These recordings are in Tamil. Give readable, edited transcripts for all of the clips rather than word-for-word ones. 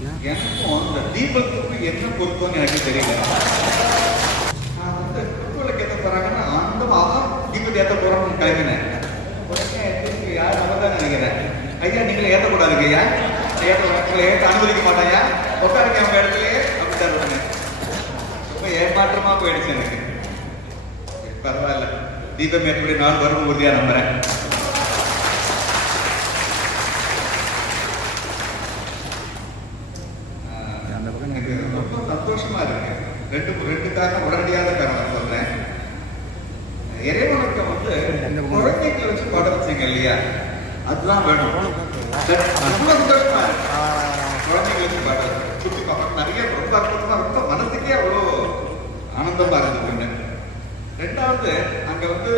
எனக்கும் அந்த தீபத்துக்கும் என்ன பொருத்தம்னு எனக்கு தெரியல. நான் வந்து குத்துவிளக்கு ஏற்ற போறாங்கன்னா அந்த மாதம் தீபத்தை ஏற்ற போறோம்னு கிளம்பினேன். உடனே யார் நம்ம தான் நினைக்கிறேன், ஐயா நீங்களே ஏற்றக்கூடாதுங்க ஐயா, ஏற்ற அனுமதிக்க மாட்டாயா, உட்காருங்க அவங்க இடத்துலயே அப்படிதான். ரொம்ப ஏமாற்றமா போயிடுச்சு எனக்கு. பரவாயில்ல, தீபம் ஏற்றக்கூடிய நாள் வரும் உறுதியா நம்புறேன். எனக்கு ரொம்ப சந்தோஷமா இருக்கு. ரெண்டு காரணம், உடனடியாக காரணம் சொல்றேன். இறைவனுக்கு வந்து குழந்தைகளை வச்சு பாட வச்சீங்க இல்லையா, அதுதான் வேணும். ரொம்ப சந்தோஷமா இருக்கு. குழந்தைகளை வச்சு பாட சுற்றி பார்க்க நிறைய ரொம்ப அற்புதமா, ரொம்ப மனசுக்கே அவ்வளோ ஆனந்தமா இருந்துச்சுங்க. ரெண்டாவது, அங்க வந்து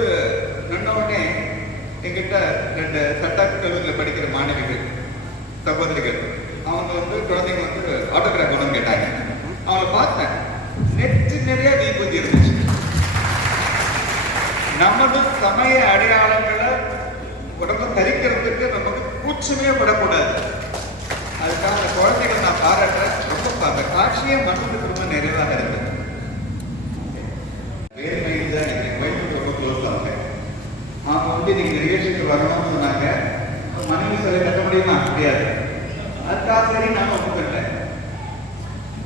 நின்னவுடனே எங்கிட்ட 2 சட்டாக்கு கல்லூரியில் படிக்கிற மாணவிகள் சகோதரிகள், அவங்க வந்து குழந்தைங்க வந்து ஆட்டோகிராஃப் கொண்டு கேட்டாங்க. அவங்கள பார்த்தேன், நெற்றி நிறைய தீபூதி இருந்துச்சு. நமது சமய அடையாளங்களை உடம்பு தரிக்கிறதுக்கு நமக்கு கூச்சமே படக்கூடாது. அதுக்காக அந்த குழந்தைகள் நான் பாராட்டுறேன். ரொம்ப அந்த காட்சியே மனசுக்கு ரொம்ப நிறைவாக இருந்தது. வேறு தான் என் வயசுக்கு ரொம்ப க்ளோஸ் ஆகும். அவங்க வந்து நீங்க நிகழ்ச்சிக்கு வரணும்னு சொன்னாங்க. மனைவி சொல்ல கட்ட முடியுமா? முடியாது. அதுக்காக சரி நான் ஒப்புக்கிட்டேன்.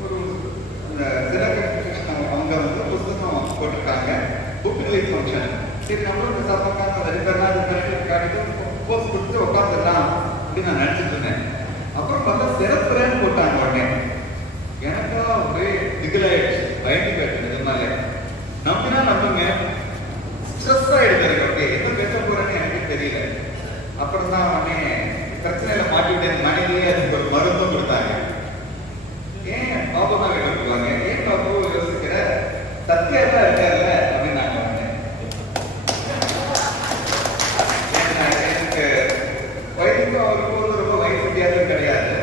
ஒரு சிலகிருஷ்ணன் அவங்க வந்து புத்தகம் போட்டிருக்காங்க, புக் ரிலீஸ் ஃபங்க்ஷன். சரி நம்மளும் சாப்பாடு 2 நாள் காட்டிட்டு போஸ்ட் கொடுத்து உட்காந்துடலாம் அப்படின்னு நான் நினைச்சிட்டு இருந்தேன். அப்புறம் பார்த்தா சிறப்புறேன்னு போட்டாங்க. உடனே எனக்கா ஒரே திகிலாயிடுச்சு, பயந்து போயிட்டு. நிஜமாலே நம்பினா நம்புங்க, ஸ்ட்ரெஸ் ஆயிடுச்சு. ஓகே, என்ன பேச போறேன்னு எனக்கு தெரியல. அப்புறம் தான் உடனே பிரச்சனையில மாட்டிவிட்டேன். மனைவியே அதுக்கு ஒரு மருந்தும் கொடுத்தாங்க. ஏன் பாபு தான் யோசிக்குவாங்க, ஏன் பாபு யோசிக்கிற, சத்தியம் தான் இருக்காருல்ல அப்படின்னு நான் சொன்னேன். எனக்கு வயசுக்கும் அவருக்கு வந்து ரொம்ப வயசு வித்தியாசம் கிடையாது.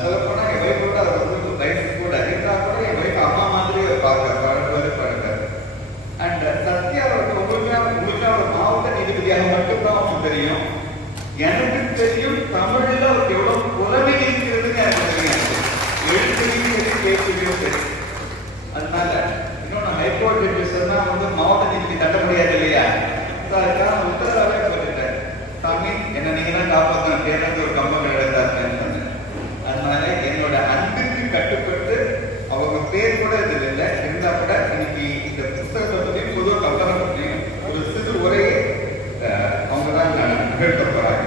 சொல்லப்போனா என் வயசோட அவர் வந்து வயசு கூட இருந்தா கூட என் வயசு அம்மா மாதிரி பழக்காரு. அண்ட் சத்யா அவருக்கு உங்களுக்கு ஒரு மாவட்ட நீதிபதியாக மட்டும்தான் அவங்களுக்கு தெரியும். எனக்கு தெரியும் தமிழ்ல அவருக்கு எவ்வளவு புலமை இருக்கிறதுன்னு எனக்கு தெரியும். எழுத்துலையும் சரி, பேச்சுலையும் சரி. அதனால இன்னொன்னு, ஹைகோர்ட் ஜட்ஜஸ்னா வந்து மாவட்ட நீதிபதி தட்ட முடியாது இல்லையா, அதுக்காக உத்தரவாவே சொல்லிட்டேன். சாமி என்ன நீங்க தான் காப்பாற்றணும், தேர்ந்து ஒரு கம்பம் எழுதாருன்னு சொன்னேன். அதனால என்னோட அன்புக்கு கட்டுப்பட்டு, அவங்க பேர் கூட இது இல்லை இருந்தா கூட இன்னைக்கு இந்த புத்தகத்தை பற்றி பொதுவாக கல்பனை பண்ணி ஒரு சிறு உரையை அவங்க தான் நிகழ்த்த போறாங்க.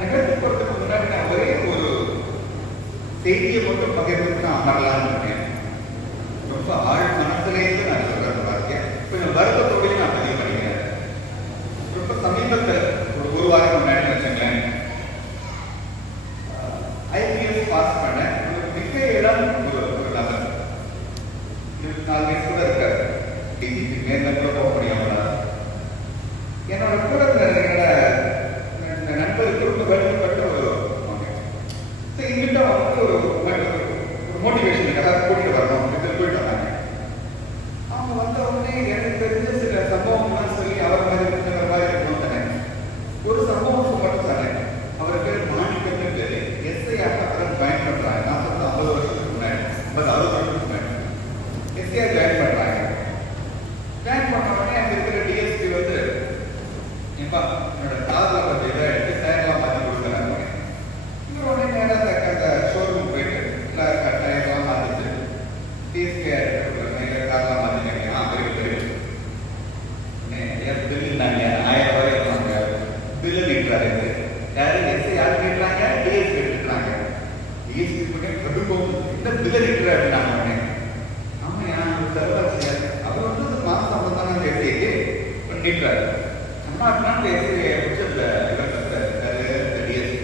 நிகழ்த்து போறதுக்கு முன்னாடி நான் ஒரே ஒரு செய்தியை மட்டும் பகிர்ந்து நான் அமரலான்னு இருக்கேன். ரொம்ப ஆழ் மனசுலேருந்து நான் சொல்றது பார்த்தேன். கொஞ்சம் வருத்தத்தோடையும் நான் பதிவு பண்ணிக்கிறேன். ரொம்ப சமீபத்தில் ஒரு வாரம் முன்னாடி வச்சுங்களேன், ஐபிஎஸ் பாஸ் பண்ண ஒரு மிக இடம் ஒரு நபர் 24 வயசு கூட இருக்காரு. டிகிரி மேல கூட போக முடியாம என்னோட கூட இந்த நண்பர் குடும்ப வழிபட்டு ஒரு இங்கிட்ட வந்து ஒரு மோட்டிவேஷனுக்காக கூட்டிட்டு வரணும் அப்படின்னு போயிட்டு வந்தாங்க. அவங்க வந்த உடனே எனக்கு தெரிஞ்ச சில சம்பவங்கள்லாம் சொல்லி அவர் மாதிரி இருக்கணும் தானே. ஒரு சம்பவம் மட்டும் தானே, அவர் பேர் மாணிக்கம்னு பேரு. எஸ்ஐயாக அவர் ஜாயின் பண்றாங்க. நான் சொல்றது 50 வருஷத்துக்கு முன்னாடி, 60 வருஷத்துக்கு முன்னாடி எஸ்ஐயா ஜாயின் பண்றாங்க. ஜாயின் பண்ண உடனே அங்க இருக்கிற டிஎஸ்பி வந்து, இப்ப என்னோட காதல பத்தி இதை எடுத்து டயர்லாம் மாற்றி கொடுக்குறாங்க. இவர் உடனே நேராக அந்த ஷோரூம் போயிட்டு டயர்லாம் மாற்றிட்டு டிஎஸ்பி கார்லாம் மாற்றிட்டாங்க. அவருக்கு தெரியும் பில்லுனாங்க, 1000 ரூபாய் இருந்தாங்க. பில்லு நீட்டுறாரு. யாரு எஸ்ஐ யாரு நீட்டுறாங்க? டிஎஸ்பி எடுத்துட்டாங்க. டிஎஸ்பி பண்ணி கடுப்போம், இந்த பில்லை நீட்டுற அப்படின்னாங்க. உடனே ஆமா ஏன் செலவாச்சு, அவர் வந்து மாதம் 50 எஸ்ஐக்கு நீட்டுறாரு. அம்மா அப்படின்னா எஸ்ஐ முடிச்ச டிஎஸ்பி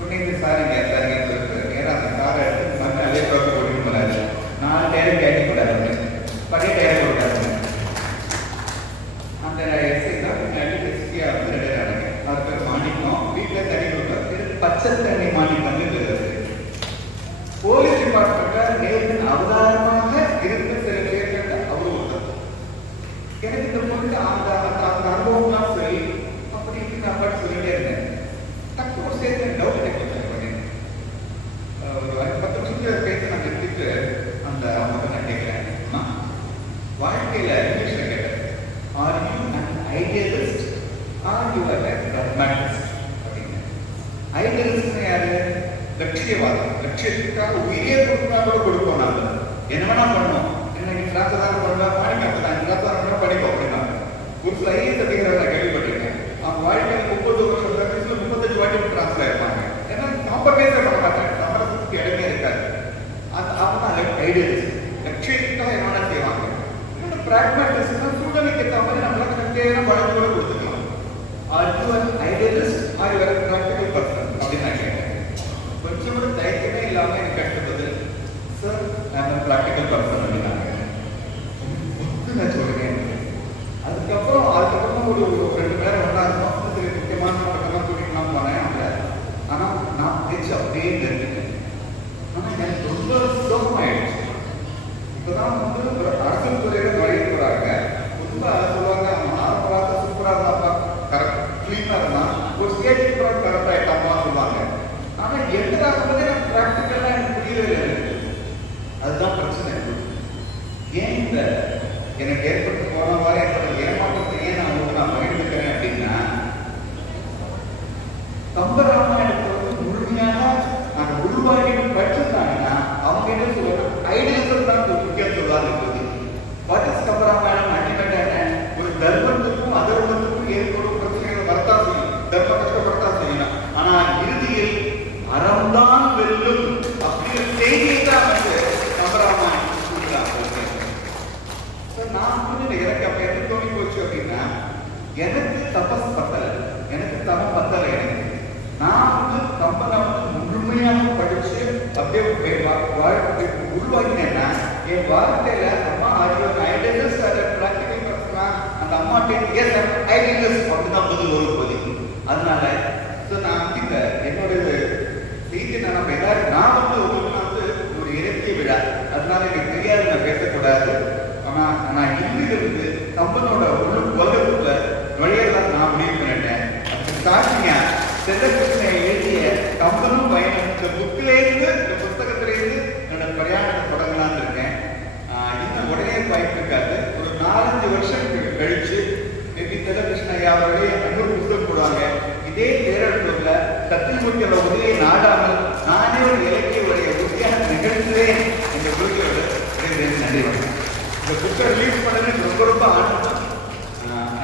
உடனே சாரிங்க சாரிங்க சொல்லிட்டு நேராக அந்த காரை எடுத்து வந்து அதே ரோட்டை ஓட்டிட்டு போனாரு. 4 டயர் கேட்க கூடாது, பழைய டயர் போட்டாரு. அந்த எஸ்ஐ தான் பின்னாடி எஸ்பியா வந்து ரிட்டையர் ஆனாங்க. அவர் பேர் மாணிக்கம். வீட்டில் தண்ணி கொடுத்தாரு, பச்சை தண்ணி மாணிக்கம் இருந்தது. போலீஸ் டிபார்ட்மெண்ட்ல நேற்று அவதாரமாக இருந்த சில பேர்கள் அவரு ஒருத்தர். எனக்கு இந்த பொண்ணு அந்த அனுபவம்லாம் சரி. அப்படி லட்சியவாதம், லட்சியத்துக்காக உயிரே கொடுத்தா கூட கொடுப்போம். நாம என்ன வேணா பண்ணுவோம். இன்னைக்கு டிரான்ஸ்ஃபர் பண்ணலாம், படிக்க அப்பதான் டிரான்ஸ்ஃபர் படிப்போம் அப்படின்னாங்க. ஒரு சில ஐஎஸ் அதிகாரிகள் நான் கேள்விப்பட்டிருக்கேன். அவங்க வாழ்க்கையில் 30 வருஷம் சர்வீஸ்ல 35 வாட்டி டிரான்ஸ்ஃபர் ஆயிருப்பாங்க. ஏன்னா காம்ப்ரமைஸே பண்ண மாட்டாங்க, சமரசத்துக்கு இடமே இருக்காது. அவன் ஐடியலிஸ்ட், லட்சியத்துக்காக என்ன செய்வாங்க. இன்னொன்று பிராக்மேட்டிஸ்ட்னா சூழ்நிலைக்கு ஏற்ற மாதிரி நம்மளால கண்டிப்பாக பழம் கூட கொடுத்துக்கலாம். Idealist or you're practical person அப்படின்னு நான் கேட்டேன். கொஞ்சம் கூட தயக்கமே இல்லாம எனக்கு கேட்டது, சார் நான் பிராக்டிகல் பர்சன் அப்படின்னாங்க. நான் சொல்றேன். அதுக்கப்புறம் ஒரு 2 பேர் ஒன்றா இருந்தோம். முக்கியமான படத்தெல்லாம் கூட்டிக்கலாம் போனேன் அவங்க. ஆனா நான் பேச்சு அப்படியே தெரிஞ்சுட்டேன். ஆனா எனக்கு ரொம்ப சுலபமாயிடுச்சு. இப்பதான் ஒரு அரசியல் துறையில நுழைய போறாங்க. ரொம்ப சொல்லுவாங்க, அவன் ஆரம்பராக சூப்பரா இருந்தாப்பா, கரெக்ட் கிளீனா இருந்தான், ஒரு ஸ்டேஜ் அப்புறம் கரெக்ட் ஆயிட்டாமா சொல்லுவாங்க. ஆனா எதிராகும்போது எனக்கு பிராக்டிக்கலா எனக்கு புரியவே இல்லை. அதுதான் பிரச்சனை. ஏன் இந்த எனக்கு ஏற்பட்டு போன மாதிரி ஏற்பட்ட ஏமாற்றத்தை ஏன் நான் உங்களுக்கு நான் பகிர்ந்துக்கிறேன் அப்படின்னா, கம்பராமாயணத்தை முழுமையாக நாங்கள் உருவாக்கி படிச்சிருந்தாங்கன்னா அவங்க என்ன சொல்லுவாங்க, ஐடியலிசம் தான் முக்கியம் சொல்லுவாங்க. What is Kambaramayanam? அல்டிமேட்டான ஒரு தர்மத்துக்கும் அதர்மத்துக்கும் ஏற்படும் பிரச்சனைகளை வரத்தான் செய்யும், தர்மம் கஷ்டப்படத்தான் செய்யணும். ஆனா இறுதியில் அறம்தான் வெல்லும் அப்படிங்கிற செய்தியை தான் வந்து கம்பராமாயணம் சொல்றாங்க. நான் வந்து எனக்கு அப்ப என்ன தோணி போச்சு அப்படின்னா, எனக்கு தபஸ் பத்தல, எனக்கு தவம் பத்தல. எனக்கு நான் வந்து கம்பனை வந்து முழுமையாக படிச்சு அப்படியே வாழ்க்கை உருவாக்கினேன்னா என் வாழ்க்கையில அம்மா ஐடியலிஸ்ட் பிராக்டிகல் பர்சனா அந்த அம்மாட்ட எஸ் ஐடியலிஸ்ட் அப்படிதான் பதில் ஒரு பதிவு. அதனால நான் இந்த என்னுடைய செய்தி நம்ம எல்லாரும் நான் வந்து உங்களுக்கு ஒரு இலக்கிய விழா, அதனால எனக்கு தெரியாது நான் பேசக்கூடாது. ஆனா நான் இங்கிருந்து கம்பனோட உலகத்துல நுழையதான் நான் முடிவு பண்ணிட்டேன். ஸ்டார்டிங்கா செல்லகிருஷ்ணன் எழுதிய கம்பனும் பயணிச்ச புக்கிலேருந்து, இந்த புத்தகத்திலேருந்து என்னோட பிரயாணத்தை தொடங்கலான்னு இருக்கேன். இன்னும் உடனே வாய்ப்பு இருக்காது. ஒரு 4-5 வருஷம் கழிச்சு மேபி செல்லகிருஷ்ணன் ஐயா அவர்களே இன்னொரு புத்தகம் போடுவாங்க. இதே பேரளவுல சத்தியமூர்த்தியோட உதவியை நாடாமல் நானே ஒரு இலக்கிய உரையாக நிகழ்த்துவேன் என்ற குறிப்போடு நன்றி வணக்கம். இந்த புக்கை ரிலீஸ் பண்ணது ரொம்ப ஆனந்தம்.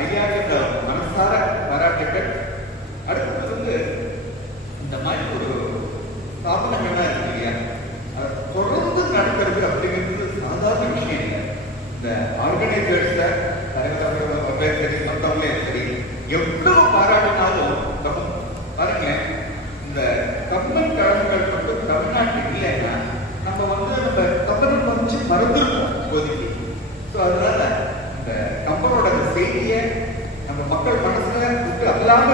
ஐயாவுக்கு இந்த மனசார பாராட்டுக்கள். அடுத்தது வந்து இந்த மாதிரி ஒரு ஸ்தாபனங்கள்லாம் இருக்கு இல்லையா, தொடர்ந்து நடக்கிறது அப்படிங்கிறது சாதாரண விஷயம் இல்லை. இந்த ஆர்கனைசர்ஸ தலைவர்கள் பேர் சரி, மற்றவங்களே சரி, எவ்வளவு பாராட்டினாலும் பாருங்களேன், இந்த கம்பன் கழகங்கள் மட்டும் தமிழ்நாட்டில் இல்லைன்னா நம்ம வந்து நம்ம கம்பனை வந்து மறந்துருக்கோம் இப்போதைக்கு. ஸோ அதனால இந்த கம்பனோட செய்தியை நம்ம மக்கள் மனசுல விட்டு அல்லாத